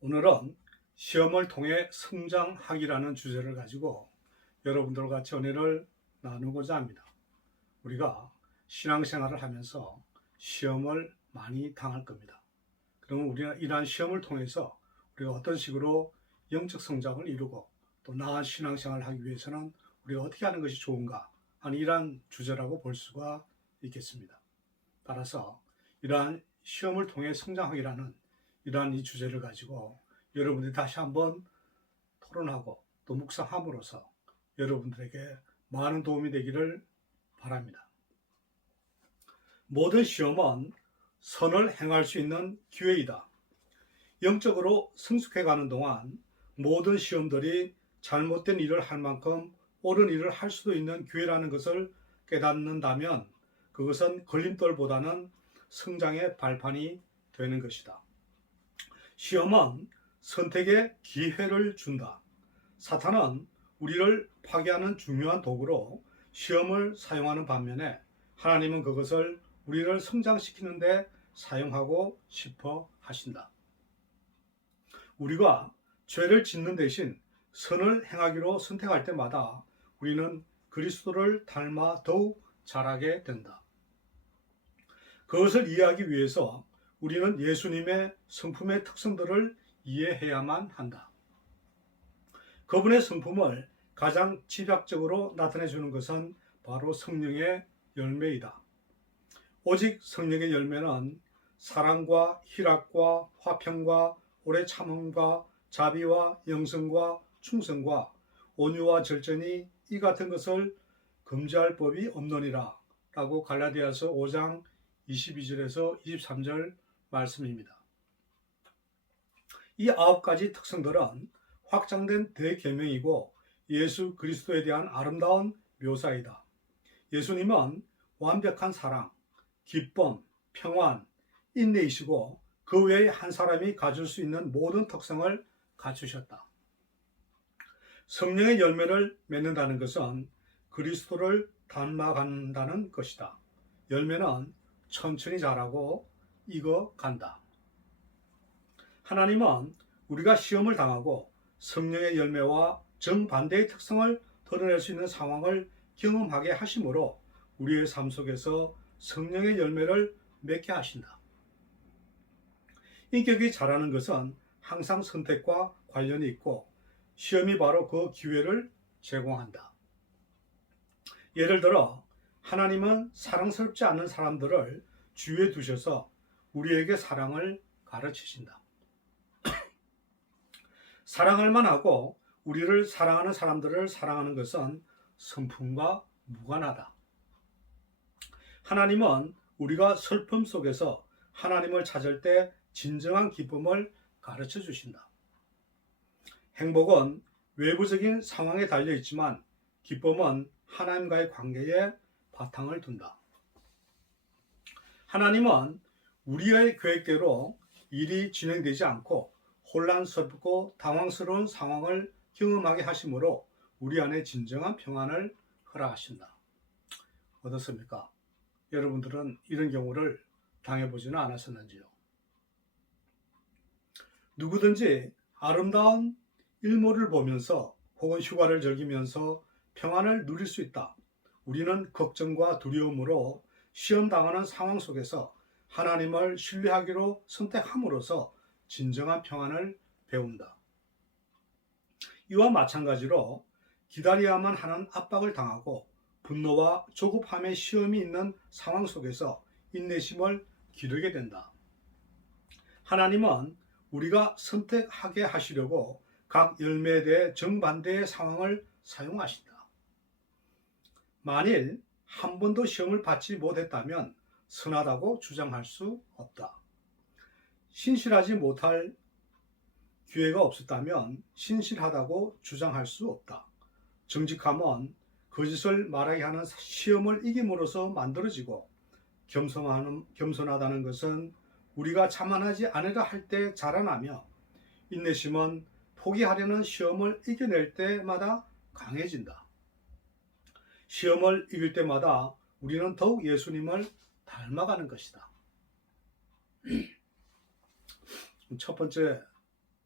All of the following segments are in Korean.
오늘은 시험을 통해 성장하기라는 주제를 가지고 여러분들과 같이 은혜를 나누고자 합니다. 우리가 신앙생활을 하면서 시험을 많이 당할 겁니다. 그러면 우리가 이러한 시험을 통해서 우리가 어떤 식으로 영적 성장을 이루고 또 나은 신앙생활을 하기 위해서는 우리가 어떻게 하는 것이 좋은가 하는 이러한 주제라고 볼 수가 있겠습니다. 따라서 이러한 시험을 통해 성장하기라는 이러한 이 주제를 가지고 여러분들이 다시 한번 토론하고 또 묵상함으로써 여러분들에게 많은 도움이 되기를 바랍니다. 모든 시험은 선을 행할 수 있는 기회이다. 영적으로 성숙해가는 동안 모든 시험들이 잘못된 일을 할 만큼 옳은 일을 할 수도 있는 기회라는 것을 깨닫는다면 그것은 걸림돌보다는 성장의 발판이 되는 것이다. 시험은 선택의 기회를 준다. 사탄은 우리를 파괴하는 중요한 도구로 시험을 사용하는 반면에 하나님은 그것을 우리를 성장시키는 데 사용하고 싶어 하신다. 우리가 죄를 짓는 대신 선을 행하기로 선택할 때마다 우리는 그리스도를 닮아 더욱 자라게 된다. 그것을 이해하기 위해서 우리는 예수님의 성품의 특성들을 이해해야만 한다. 그분의 성품을 가장 집약적으로 나타내주는 것은 바로 성령의 열매이다. 오직 성령의 열매는 사랑과 희락과 화평과 오래 참음과 자비와 영성과 충성과 온유와 절제니 이 같은 것을 금지할 법이 없느니라 라고 갈라디아서 5장 22절에서 23절 말씀입니다. 이 9가지 특성들은 확장된 대계명이고 예수 그리스도에 대한 아름다운 묘사이다. 예수님은 완벽한 사랑, 기쁨, 평안, 인내이시고 그 외에 한 사람이 가질 수 있는 모든 특성을 갖추셨다. 성령의 열매를 맺는다는 것은 그리스도를 닮아간다는 것이다. 열매는 천천히 자라고 익어간다. 하나님은 우리가 시험을 당하고 성령의 열매와 정반대의 특성을 드러낼 수 있는 상황을 경험하게 하심으로 우리의 삶 속에서 성령의 열매를 맺게 하신다. 인격이 자라는 것은 항상 선택과 관련이 있고 시험이 바로 그 기회를 제공한다. 예를 들어 하나님은 사랑스럽지 않은 사람들을 주위에 두셔서 우리에게 사랑을 가르치신다. 사랑할 만하고 우리를 사랑하는 사람들을 사랑하는 것은 성품과 무관하다. 하나님은 우리가 슬픔 속에서 하나님을 찾을 때 진정한 기쁨을 가르쳐 주신다. 행복은 외부적인 상황에 달려 있지만 기쁨은 하나님과의 관계에 바탕을 둔다. 하나님은 우리의 계획대로 일이 진행되지 않고 혼란스럽고 당황스러운 상황을 경험하게 하심으로 우리 안에 진정한 평안을 허락하신다. 어떻습니까? 여러분들은 이런 경우를 당해보지는 않았었는지요? 누구든지 아름다운 일몰을 보면서 혹은 휴가를 즐기면서 평안을 누릴 수 있다. 우리는 걱정과 두려움으로 시험당하는 상황 속에서 하나님을 신뢰하기로 선택함으로써 진정한 평안을 배운다. 이와 마찬가지로 기다려야만 하는 압박을 당하고 분노와 조급함의 시험이 있는 상황 속에서 인내심을 기르게 된다. 하나님은 우리가 선택하게 하시려고 각 열매에 대해 정반대의 상황을 사용하신다. 만일 한 번도 시험을 받지 못했다면 선하다고 주장할 수 없다. 신실하지 못할 기회가 없었다면 신실하다고 주장할 수 없다. 정직함은 거짓을 말하게 하는 시험을 이김으로써 만들어지고 겸손하다는 것은 우리가 자만하지 않으려 할 때 자라나며 인내심은 포기하려는 시험을 이겨낼 때마다 강해진다. 시험을 이길 때마다 우리는 더욱 예수님을 닮아가는 것이다. 첫 번째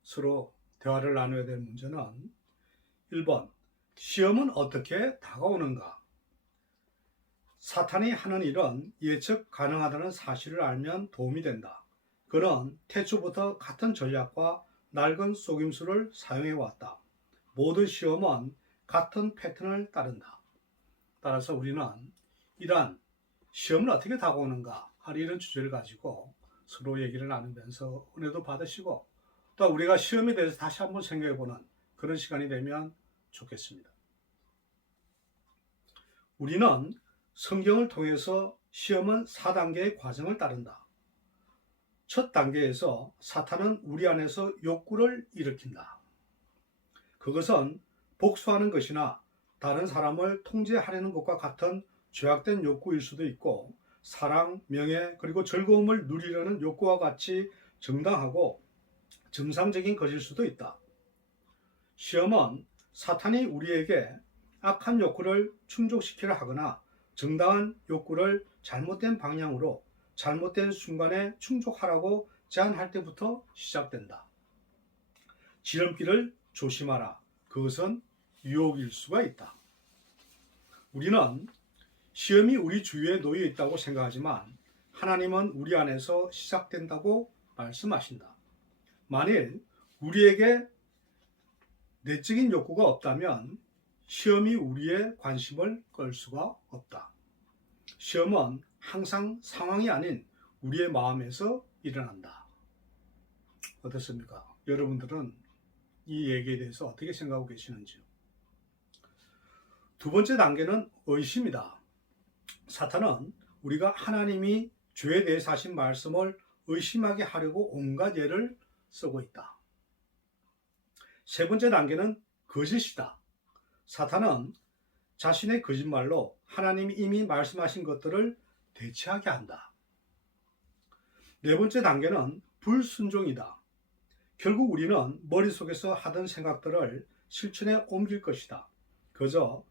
서로 대화를 나눠야 될 문제는 1번, 시험은 어떻게 다가오는가? 사탄이 하는 일은 예측 가능하다는 사실을 알면 도움이 된다. 그는 태초부터 같은 전략과 낡은 속임수를 사용해 왔다. 모든 시험은 같은 패턴을 따른다. 따라서 우리는 이러한 시험은 어떻게 다가오는가 하는 이런 주제를 가지고 서로 얘기를 나누면서 은혜도 받으시고 또 우리가 시험에 대해서 다시 한번 생각해보는 그런 시간이 되면 좋겠습니다. 우리는 성경을 통해서 시험은 4단계의 과정을 따른다. 첫 단계에서 사탄은 우리 안에서 욕구를 일으킨다. 그것은 복수하는 것이나 다른 사람을 통제하려는 것과 같은 죄악된 욕구일 수도 있고 사랑, 명예, 그리고 즐거움을 누리려는 욕구와 같이 정당하고 정상적인 것일 수도 있다. 시험은 사탄이 우리에게 악한 욕구를 충족시키려 하거나 정당한 욕구를 잘못된 방향으로 잘못된 순간에 충족하라고 제안할 때부터 시작된다. 지름길을 조심하라. 그것은 유혹일 수가 있다. 우리는 시험이 우리 주위에 놓여 있다고 생각하지만 하나님은 우리 안에서 시작된다고 말씀하신다. 만일 우리에게 내적인 욕구가 없다면 시험이 우리의 관심을 끌 수가 없다. 시험은 항상 상황이 아닌 우리의 마음에서 일어난다. 어떻습니까? 여러분들은 이 얘기에 대해서 어떻게 생각하고 계시는지요? 두 번째 단계는 의심이다. 사탄은 우리가 하나님이 죄에 대해서 하신 말씀을 의심하게 하려고 온갖 예를 쓰고 있다. 세 번째 단계는 거짓이다. 사탄은 자신의 거짓말로 하나님이 이미 말씀하신 것들을 대체하게 한다. 네 번째 단계는 불순종이다. 결국 우리는 머릿속에서 하던 생각들을 실천에 옮길 것이다. 그저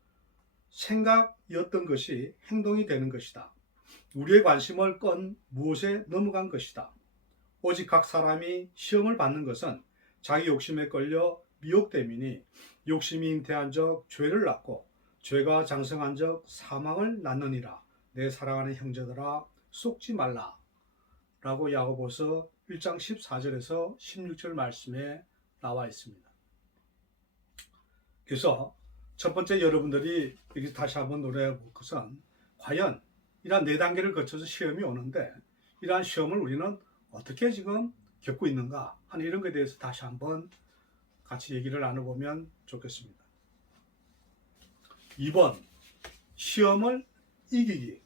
생각이었던 것이 행동이 되는 것이다. 우리의 관심을 끈 무엇에 넘어간 것이다. 오직 각 사람이 시험을 받는 것은 자기 욕심에 끌려 미혹됨이니 욕심이 잉태한 적 죄를 낳고 죄가 장성한 적 사망을 낳느니라. 내 사랑하는 형제들아 속지 말라. 라고 야고보서 1장 14절에서 16절 말씀에 나와 있습니다. 그래서 첫 번째 여러분들이 여기서 다시 한번 노래해 볼 것은 과연 이러한 네 단계를 거쳐서 시험이 오는데 이러한 시험을 우리는 어떻게 지금 겪고 있는가 하는 이런 것에 대해서 다시 한번 같이 얘기를 나눠보면 좋겠습니다. 2번, 시험을 이기기.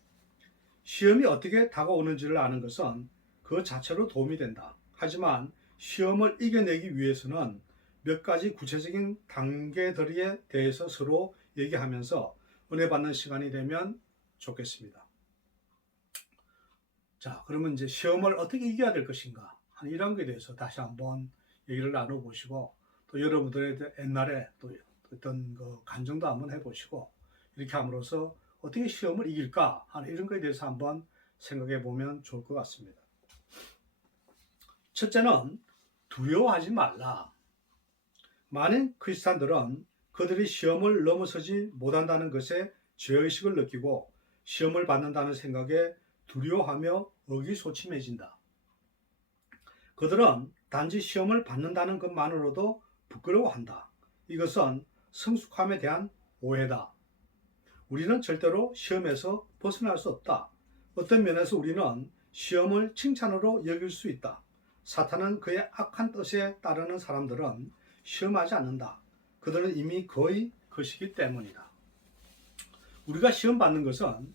시험이 어떻게 다가오는지를 아는 것은 그 자체로 도움이 된다. 하지만 시험을 이겨내기 위해서는 몇 가지 구체적인 단계들에 대해서 서로 얘기하면서 은혜 받는 시간이 되면 좋겠습니다. 자, 그러면 이제 시험을 어떻게 이겨야 될 것인가 하는 이런 것에 대해서 다시 한번 얘기를 나눠보시고 또 여러분들의 옛날에 또 어떤 그 간증도 한번 해보시고 이렇게 함으로써 어떻게 시험을 이길까 하는 이런 것에 대해서 한번 생각해 보면 좋을 것 같습니다. 첫째는 두려워하지 말라. 많은 크리스찬들은 그들이 시험을 넘어서지 못한다는 것에 죄의식을 느끼고 시험을 받는다는 생각에 두려워하며 의기소침해진다. 그들은 단지 시험을 받는다는 것만으로도 부끄러워한다. 이것은 성숙함에 대한 오해다. 우리는 절대로 시험에서 벗어날 수 없다. 어떤 면에서 우리는 시험을 칭찬으로 여길 수 있다. 사탄은 그의 악한 뜻에 따르는 사람들은 시험하지 않는다. 그들은 이미 거의 것이기 때문이다. 우리가 시험 받는 것은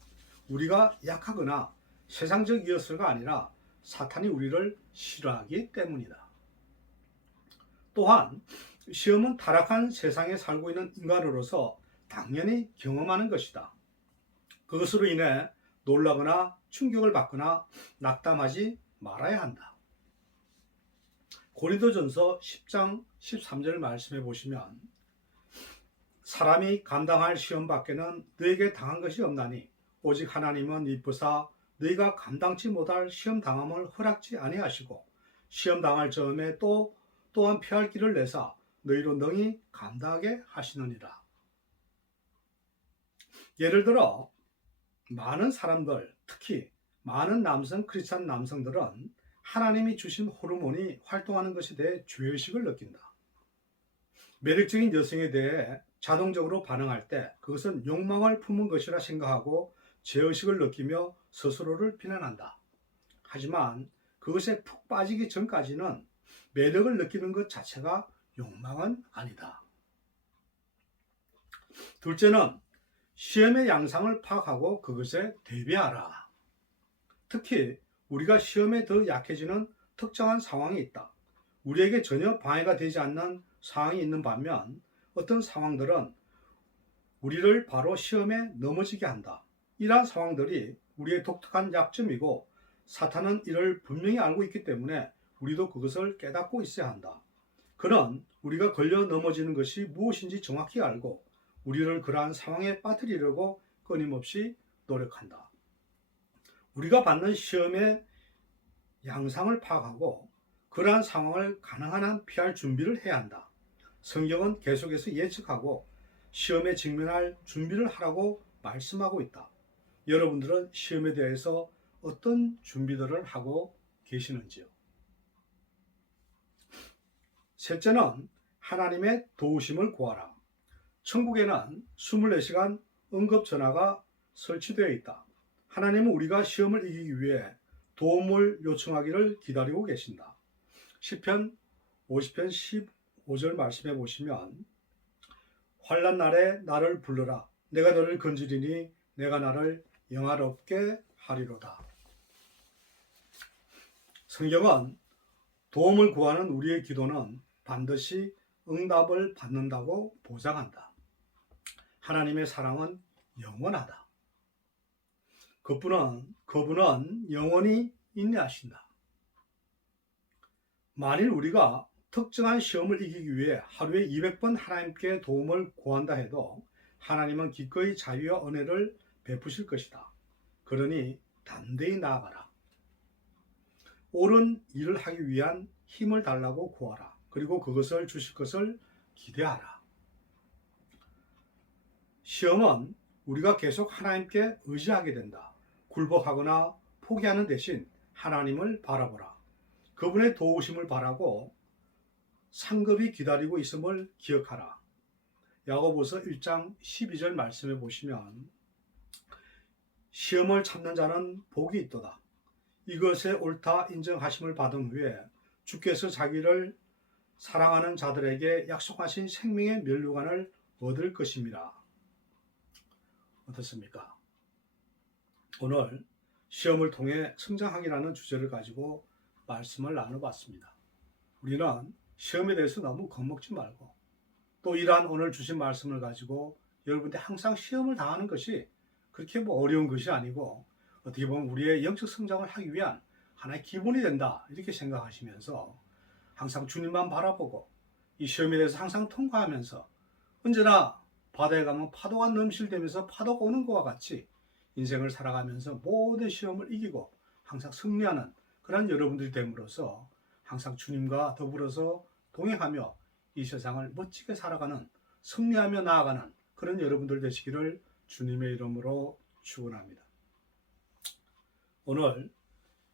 우리가 약하거나 세상적이어서가 아니라 사탄이 우리를 싫어하기 때문이다. 또한 시험은 타락한 세상에 살고 있는 인간으로서 당연히 경험하는 것이다. 그것으로 인해 놀라거나 충격을 받거나 낙담하지 말아야 한다. 고린도전서 10장 13절 말씀해 보시면 사람이 감당할 시험 밖에는 너에게 당한 것이 없나니 오직 하나님은 이쁘사 너희가 감당치 못할 시험 당함을 허락지 아니하시고 시험 당할 즈음에 또 또한 피할 길을 내사 너희로 능히 감당하게 하시느니라. 예를 들어 많은 사람들, 특히 많은 남성 크리스찬 남성들은 하나님이 주신 호르몬이 활동하는 것에 대해 죄의식을 느낀다. 매력적인 여성에 대해 자동적으로 반응할 때 그것은 욕망을 품은 것이라 생각하고 죄의식을 느끼며 스스로를 비난한다. 하지만 그것에 푹 빠지기 전까지는 매력을 느끼는 것 자체가 욕망은 아니다. 둘째는 시험의 양상을 파악하고 그것에 대비하라. 특히 우리가 시험에 더 약해지는 특정한 상황이 있다. 우리에게 전혀 방해가 되지 않는 상황이 있는 반면 어떤 상황들은 우리를 바로 시험에 넘어지게 한다. 이러한 상황들이 우리의 독특한 약점이고 사탄은 이를 분명히 알고 있기 때문에 우리도 그것을 깨닫고 있어야 한다. 그는 우리가 걸려 넘어지는 것이 무엇인지 정확히 알고 우리를 그러한 상황에 빠뜨리려고 끊임없이 노력한다. 우리가 받는 시험의 양상을 파악하고 그러한 상황을 가능한 한 피할 준비를 해야 한다. 성경은 계속해서 예측하고 시험에 직면할 준비를 하라고 말씀하고 있다. 여러분들은 시험에 대해서 어떤 준비들을 하고 계시는지요? 셋째는 하나님의 도우심을 구하라. 천국에는 24시간 응급전화가 설치되어 있다. 하나님은 우리가 시험을 이기기 위해 도움을 요청하기를 기다리고 계신다. 시편 50편 15절 말씀해 보시면 환난 날에 나를 불러라. 내가 너를 건지리니 내가 나를 영화롭게 하리로다. 성경은 도움을 구하는 우리의 기도는 반드시 응답을 받는다고 보장한다. 하나님의 사랑은 영원하다. 그분은 영원히 인내하신다. 만일 우리가 특정한 시험을 이기기 위해 하루에 200번 하나님께 도움을 구한다 해도 하나님은 기꺼이 자유와 은혜를 베푸실 것이다. 그러니 담대히 나아가라. 옳은 일을 하기 위한 힘을 달라고 구하라. 그리고 그것을 주실 것을 기대하라. 시험은 우리가 계속 하나님께 의지하게 된다. 굴복하거나 포기하는 대신 하나님을 바라보라. 그분의 도우심을 바라고 상급이 기다리고 있음을 기억하라. 야고보서 1장 12절 말씀해 보시면 시험을 참는 자는 복이 있도다. 이것에 옳다 인정하심을 받은 후에 주께서 자기를 사랑하는 자들에게 약속하신 생명의 면류관을 얻을 것입니다. 어떻습니까? 오늘 시험을 통해 성장하기라는 주제를 가지고 말씀을 나눠봤습니다. 우리는 시험에 대해서 너무 겁먹지 말고 또 이러한 오늘 주신 말씀을 가지고 여러분들 항상 시험을 당하는 것이 그렇게 어려운 것이 아니고 어떻게 보면 우리의 영적 성장을 하기 위한 하나의 기본이 된다 이렇게 생각하시면서 항상 주님만 바라보고 이 시험에 대해서 항상 통과하면서 언제나 바다에 가면 파도가 넘실대면서 파도가 오는 것과 같이 인생을 살아가면서 모든 시험을 이기고 항상 승리하는 그런 여러분들이 됨으로써 항상 주님과 더불어서 동행하며 이 세상을 멋지게 살아가는 승리하며 나아가는 그런 여러분들 되시기를 주님의 이름으로 축원합니다. 오늘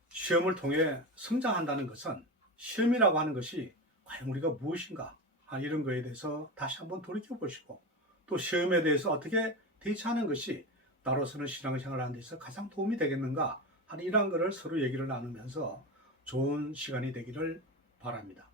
시험을 통해 성장한다는 것은 시험이라고 하는 것이 과연 우리가 무엇인가 이런 거에 대해서 다시 한번 돌이켜보시고 또 시험에 대해서 어떻게 대처하는 것이 나로서는 신앙생활을 하는 데 있어서 가장 도움이 되겠는가 하는 이러한 것을 서로 얘기를 나누면서 좋은 시간이 되기를 바랍니다.